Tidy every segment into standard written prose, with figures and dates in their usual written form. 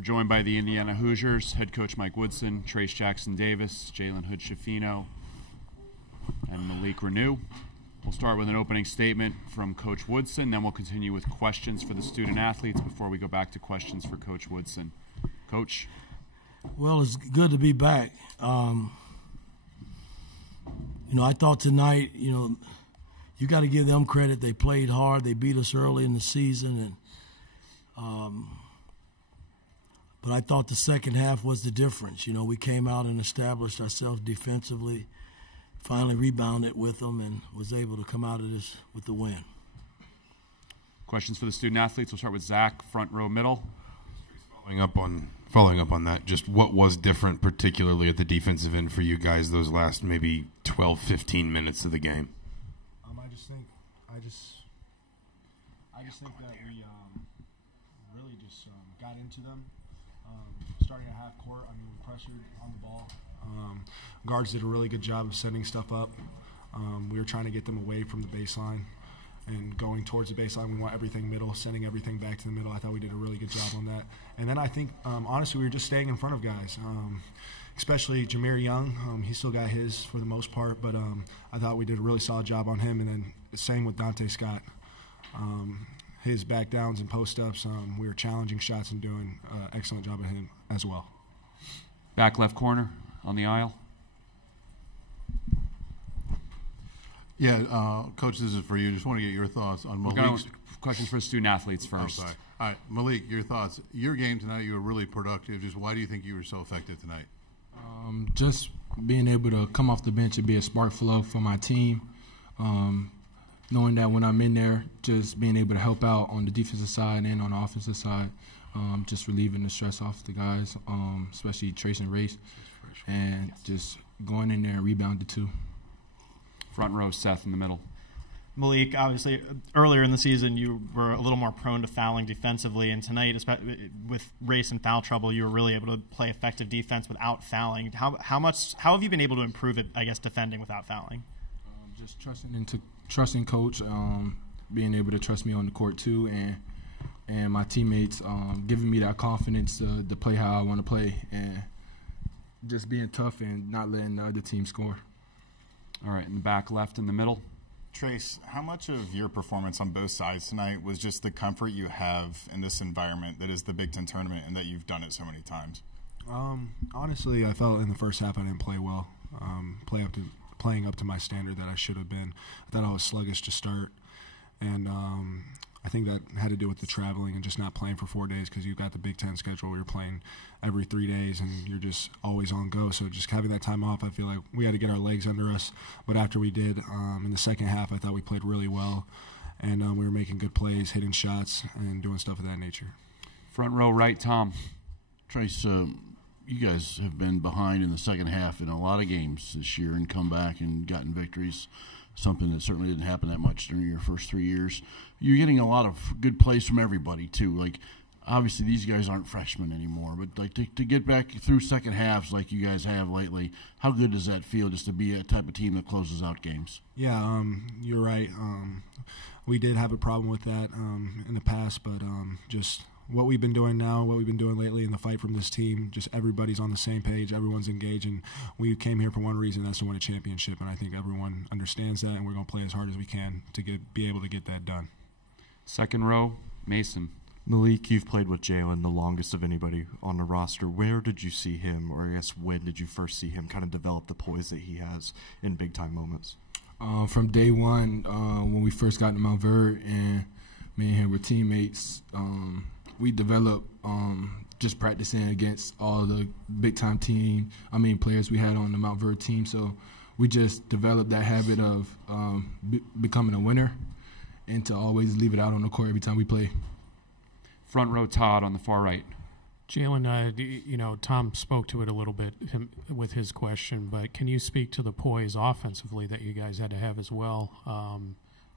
We're joined by the Indiana Hoosiers, head coach Mike Woodson, Trace Jackson-Davis, Jalen Hood-Schifino, and Malik Reneau. We'll start with an opening statement from Coach Woodson, then we'll continue with questions for the student-athletes before we go back to questions for Coach Woodson. Coach? Well, it's good to be back. I thought tonight, you got to give them credit. They played hard. They beat us early in the season, but I thought the second half was the difference. We came out and established ourselves defensively, finally rebounded with them, and was able to come out of this with the win. Questions for the student-athletes. We'll start with Zach, front row middle. Following up on that, just what was different, particularly at the defensive end for you guys those last maybe 12, 15 minutes of the game? I just think that we really just got into them. Starting at half court, we pressured on the ball. Guards did a really good job of setting stuff up. We were trying to get them away from the baseline and going towards the baseline. We want everything middle, sending everything back to the middle. I thought we did a really good job on that. And then I think, honestly, we were just staying in front of guys, especially Jameer Young. He still got his for the most part, but I thought we did a really solid job on him. And then the same with Dante Scott. His back downs and post-ups, we were challenging shots and doing an excellent job of him as well. Back left corner on the aisle. Yeah, Coach, this is for you. Just want to get your thoughts on Malik's. Questions for student-athletes first. Oh, sorry. All right, Malik, your thoughts. Your game tonight, you were really productive. Just why do you think you were so effective tonight? Just being able to come off the bench and be a spark flow for my team. Knowing that when I'm in there, just being able to help out on the defensive side and on the offensive side, just relieving the stress off the guys, especially Trace and Race, and just going in there and rebounding too. Front row, Seth in the middle. Malik, obviously, earlier in the season, you were a little more prone to fouling defensively, and tonight, with race and foul trouble, you were really able to play effective defense without fouling. How have you been able to improve it, defending without fouling? Just trusting Coach, being able to trust me on the court too, and my teammates giving me that confidence to play how I want to play, and just being tough and not letting the other team score. All right, in the back left, in the middle. Trace, how much of your performance on both sides tonight was just the comfort you have in this environment that is the Big Ten tournament and that you've done it so many times? Honestly, I felt in the first half I didn't play well, playing up to my standard that I should have been. I thought I was sluggish to start, and I think that had to do with the traveling and just not playing for 4 days because you've got the Big Ten schedule where you're playing every 3 days and you're just always on go. So just having that time off, I feel like we had to get our legs under us. But after we did, in the second half, I thought we played really well, and we were making good plays, hitting shots, and doing stuff of that nature. Front row right, Tom. Trace, you guys have been behind in the second half in a lot of games this year and come back and gotten victories, something that certainly didn't happen that much during your first 3 years. You're getting a lot of good plays from everybody, too. Like, obviously these guys aren't freshmen anymore, but like to get back through second halves like you guys have lately, how good does that feel just to be a type of team that closes out games? Yeah, you're right. We did have a problem with that in the past, but just what we've been doing now, what we've been doing lately in the fight from this team, just everybody's on the same page, everyone's engaged, and we came here for one reason, that's to win a championship, and I think everyone understands that, and we're going to play as hard as we can to be able to get that done. Second row, Mason. Malik, you've played with Jalen the longest of anybody on the roster. Where did you see him, or I guess when did you first see him kind of develop the poise that he has in big-time moments? From day one, when we first got to Mount Verde and me and him were teammates, we developed just practicing against all the big-time players we had on the Mount Verde team. So we just developed that habit of becoming a winner and to always leave it out on the court every time we play. Front row, Todd on the far right. Jalen, Tom spoke to it a little bit with his question, but can you speak to the poise offensively that you guys had to have as well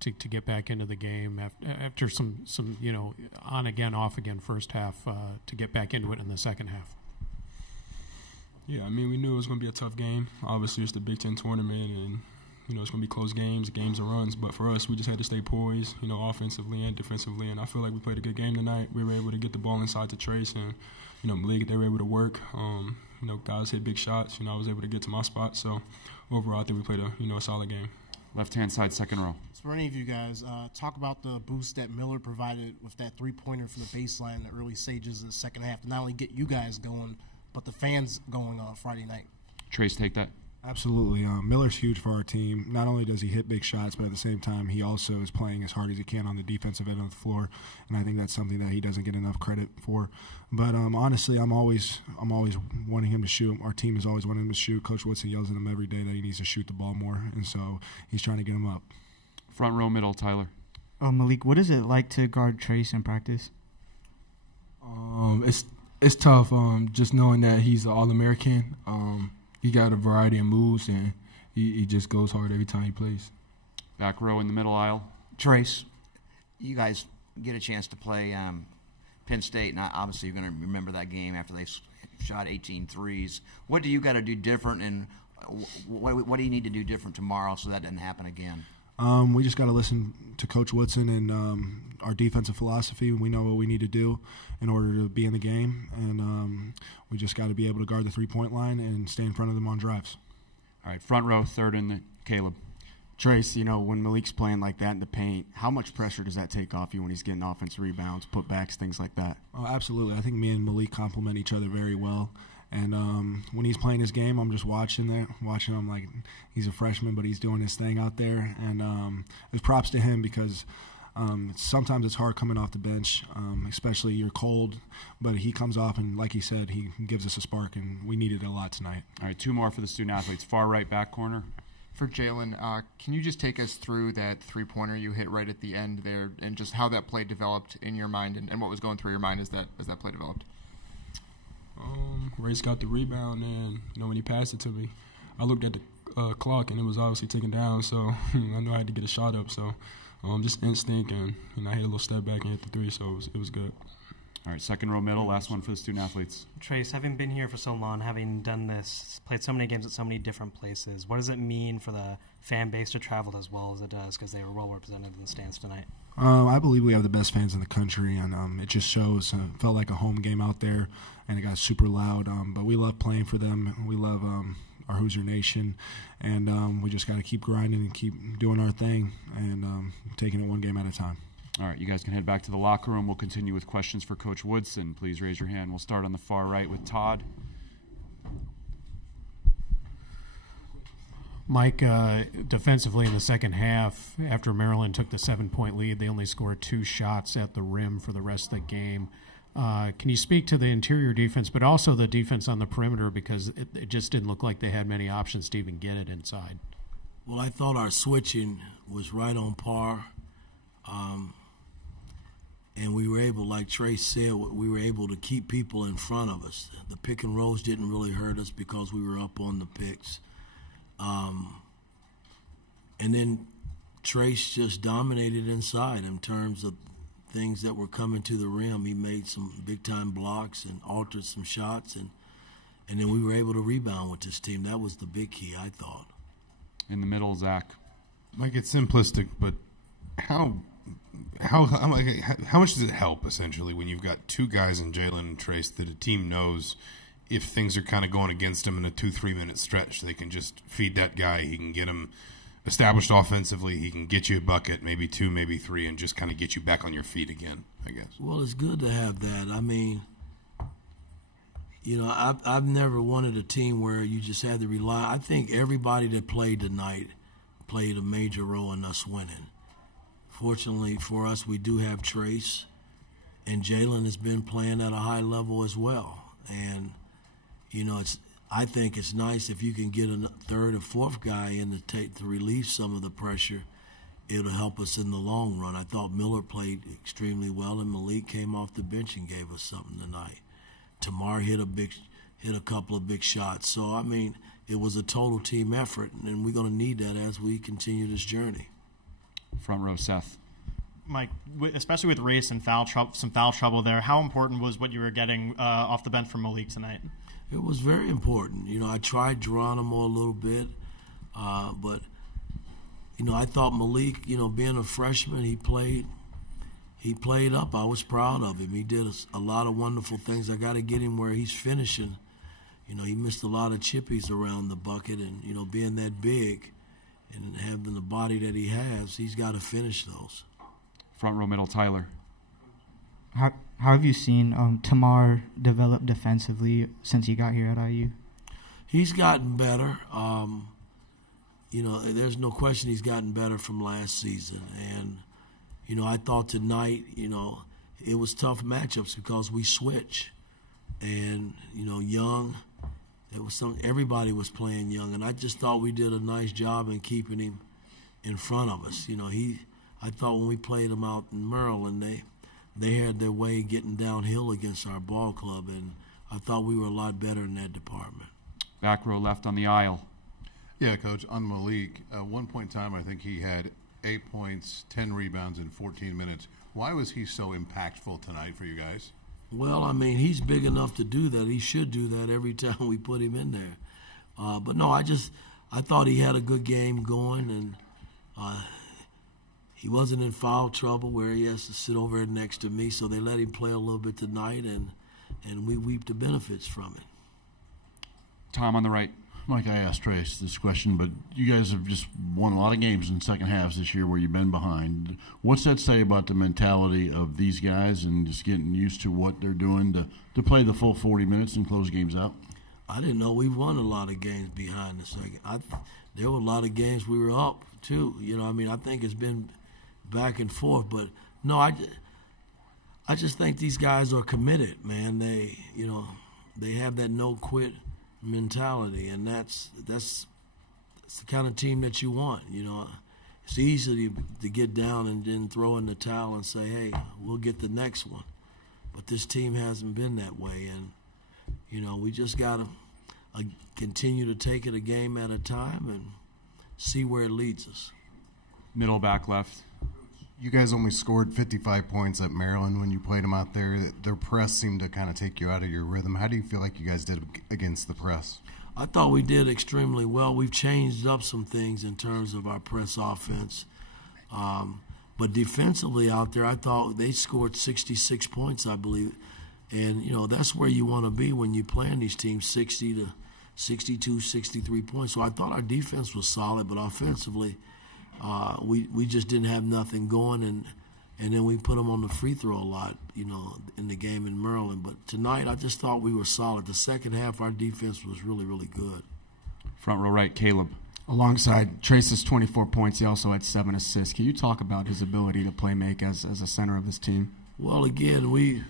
to get back into the game after some on again, off again first half to get back into it in the second half? Yeah, we knew it was going to be a tough game. Obviously, it's the Big Ten tournament, and it's going to be close games and runs. But for us, we just had to stay poised, offensively and defensively. And I feel like we played a good game tonight. We were able to get the ball inside to Trace and Malik, they were able to work. Guys hit big shots. I was able to get to my spot. So overall, I think we played a solid game. Left-hand side, second row. So for any of you guys, talk about the boost that Miller provided with that three-pointer for the baseline in the early stages of the second half to not only get you guys going, but the fans going on Friday night. Trace, take that. Absolutely. Miller's huge for our team. Not only does he hit big shots, but at the same time, he also is playing as hard as he can on the defensive end of the floor, and I think that's something that he doesn't get enough credit for. But honestly, I'm always wanting him to shoot. Our team is always wanting him to shoot. Coach Woodson yells at him every day that he needs to shoot the ball more, and so he's trying to get him up. Front row, middle, Tyler. Malik, what is it like to guard Trace in practice? It's tough. Just knowing that he's an All-American. He got a variety of moves, and he just goes hard every time he plays. Back row in the middle aisle. Trace, you guys get a chance to play Penn State, and obviously you're going to remember that game after they shot 18 threes. What do you got to do different, and what do you need to do different tomorrow so that doesn't happen again? We just got to listen to Coach Woodson and our defensive philosophy. We know what we need to do in order to be in the game, and we just got to be able to guard the three-point line and stay in front of them on drives. All right, front row, third in the Caleb. Trace, when Malik's playing like that in the paint, how much pressure does that take off you when he's getting offensive rebounds, putbacks, things like that? Oh, absolutely. I think me and Malik complement each other very well. And when he's playing his game, I'm just watching him like he's a freshman, but he's doing his thing out there. And it's props to him because sometimes it's hard coming off the bench, especially you're cold. But he comes off, and like he said, he gives us a spark, and we needed it a lot tonight. All right, two more for the student-athletes. Far right back corner. For Jalen, can you just take us through that three-pointer you hit right at the end there and just how that play developed in your mind and what was going through your mind as that play developed? Race got the rebound, and when he passed it to me, I looked at the clock, and it was obviously ticking down, so I knew I had to get a shot up. So just instinct, and I hit a little step back and hit the three, so it was good. All right, second row middle, last one for the student-athletes. Trace, having been here for so long, having done this, played so many games at so many different places, what does it mean for the fan base to travel as well as it does because they were well represented in the stands tonight? I believe we have the best fans in the country, and it just shows. It felt like a home game out there, and it got super loud. But we love playing for them. We love our Hoosier Nation, and we just got to keep grinding and keep doing our thing and taking it one game at a time. All right, you guys can head back to the locker room. We'll continue with questions for Coach Woodson. Please raise your hand. We'll start on the far right with Todd. Mike, defensively in the second half, after Maryland took the 7-point lead, they only scored 2 shots at the rim for the rest of the game. Can you speak to the interior defense, but also the defense on the perimeter, because it just didn't look like they had many options to even get it inside? Well, I thought our switching was right on par. And we were able, like Trace said, we were able to keep people in front of us. The pick and rolls didn't really hurt us because we were up on the picks. And then Trace just dominated inside in terms of things that were coming to the rim. He made some big-time blocks and altered some shots, and then we were able to rebound with this team. That was the big key, I thought. In the middle, Zach. Mike, it's simplistic, but how much does it help, essentially, when you've got two guys in Jalen and Trace that a team knows if things are kind of going against them in a 2-3 minute stretch, they can just feed that guy. He can get him established offensively. He can get you a bucket, maybe 2, maybe 3, and just kind of get you back on your feet again, I guess. Well, it's good to have that. I mean, I've never wanted a team where you just had to rely. I think everybody that played tonight played a major role in us winning. Fortunately for us, we do have Trace, and Jalen has been playing at a high level as well. And I think it's nice if you can get a third or fourth guy in to relieve some of the pressure. It'll help us in the long run. I thought Miller played extremely well, and Malik came off the bench and gave us something tonight. Tamar hit a couple of big shots. So I mean, it was a total team effort, and we're going to need that as we continue this journey. Front row, Seth. Mike, especially with race and some foul trouble there, how important was what you were getting off the bench from Malik tonight? It was very important. I tried Geronimo a little bit, but I thought Malik, being a freshman, he played he played up. I was proud of him. He did a lot of wonderful things. I got to get him where he's finishing. You know, he missed a lot of chippies around the bucket, and, you know, being that big and having the body that he has, he's got to finish those. Front row middle, Tyler. How have you seen Tamar develop defensively since he got here at IU? He's gotten better. You know, there's no question he's gotten better from last season. And, you know, I thought tonight, you know, it was tough matchups because we switch. And, you know, Young, everybody was playing Young. And I just thought we did a nice job in keeping him in front of us. You know, I thought when we played him out in Maryland, they had their way getting downhill against our ball club. And I thought we were a lot better in that department. Back row left on the aisle. Yeah, Coach, on Malik, at one point in time, I think he had 8 points, 10 rebounds in 14 minutes. Why was he so impactful tonight for you guys? Well, I mean, he's big enough to do that. He should do that every time we put him in there. But no, I thought he had a good game going, and he wasn't in foul trouble where he has to sit over next to me, so they let him play a little bit tonight, and we reaped the benefits from it. Tom on the right. Mike, I asked Trace this question, but you guys have just won a lot of games in second halves this year where you've been behind. What's that say about the mentality of these guys and just getting used to what they're doing to play the full 40 minutes and close games out? I didn't know we won a lot of games behind the second. There were a lot of games we were up, too. You know, I mean, I think it's been back and forth. But, no, I just think these guys are committed, man. They have that no-quit mentality, and that's the kind of team that you want. You know, it's easy to get down and then throw in the towel and say, hey, we'll get the next one. But this team hasn't been that way, and, you know, we just got to continue to take it a game at a time and see where it leads us. Middle back left. You guys only scored 55 points at Maryland when you played them out there. Their press seemed to kind of take you out of your rhythm. How do you feel like you guys did against the press? I thought we did extremely well. We've changed up some things in terms of our press offense. But defensively out there, I thought they scored 66 points, I believe. And, you know, that's where you want to be when you're playing these teams, 60 to 62, 63 points. So I thought our defense was solid, but offensively, we just didn't have nothing going, and then we put them on the free throw a lot, you know, in the game in Maryland. But tonight, I just thought we were solid. The second half, our defense was really, really good. Front row right, Caleb. Alongside Trace's 24 points, he also had 7 assists. Can you talk about his ability to play make as a center of this team? Well, again, we've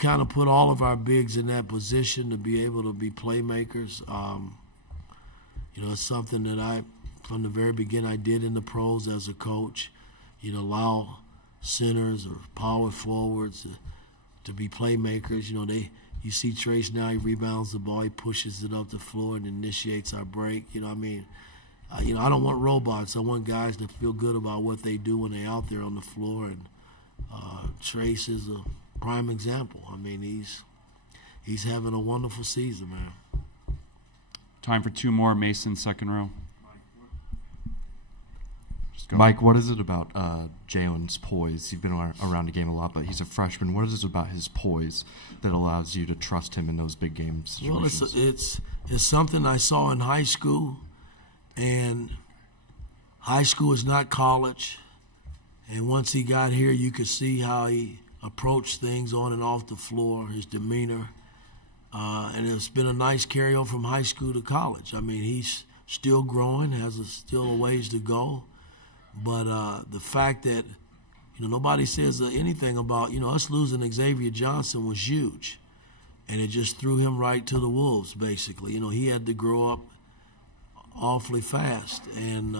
kind of put all of our bigs in that position to be able to be playmakers. You know, it's something that from the very beginning, I did in the pros as a coach. You know, allow centers or power forwards to be playmakers. You know, you see Trace now, he rebounds the ball, he pushes it up the floor and initiates our break. You know, I mean, I don't want robots. I want guys that feel good about what they do when they're out there on the floor. And Trace is a prime example. I mean, he's having a wonderful season, man. Time for two more. Mason, second row. Mike, what is it about Jalen's poise? You've been around the game a lot, but he's a freshman. What is it about his poise that allows you to trust him in those big game situations? Well, it's something I saw in high school, and high school is not college. And once he got here, you could see how he approached things on and off the floor, his demeanor. And it's been a nice carryover from high school to college. I mean, he's still growing, still a ways to go. But the fact that, you know, nobody says anything about, you know, us losing Xavier Johnson was huge. And it just threw him right to the wolves, basically. You know, he had to grow up awfully fast. And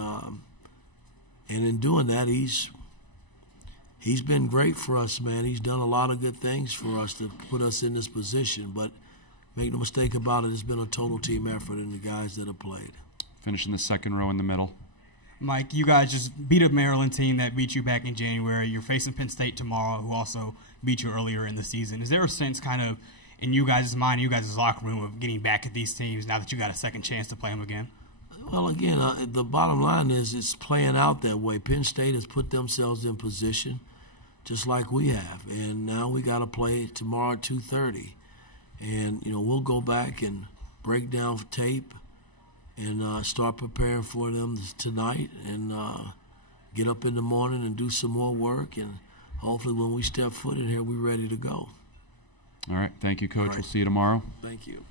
in doing that, he's been great for us, man. He's done a lot of good things for us to put us in this position. But make no mistake about it, it's been a total team effort in the guys that have played. Finishing the second row in the middle. Mike, you guys just beat a Maryland team that beat you back in January. You're facing Penn State tomorrow, who also beat you earlier in the season. Is there a sense kind of in you guys' mind, you guys' locker room, of getting back at these teams now that you got a second chance to play them again? Well, again, the bottom line is it's playing out that way. Penn State has put themselves in position just like we have. And now we got to play tomorrow at 2:30. And, we'll go back and break down tape and start preparing for them tonight and get up in the morning and do some more work. And hopefully when we step foot in here, we're ready to go. All right. Thank you, Coach. Right. We'll see you tomorrow. Thank you.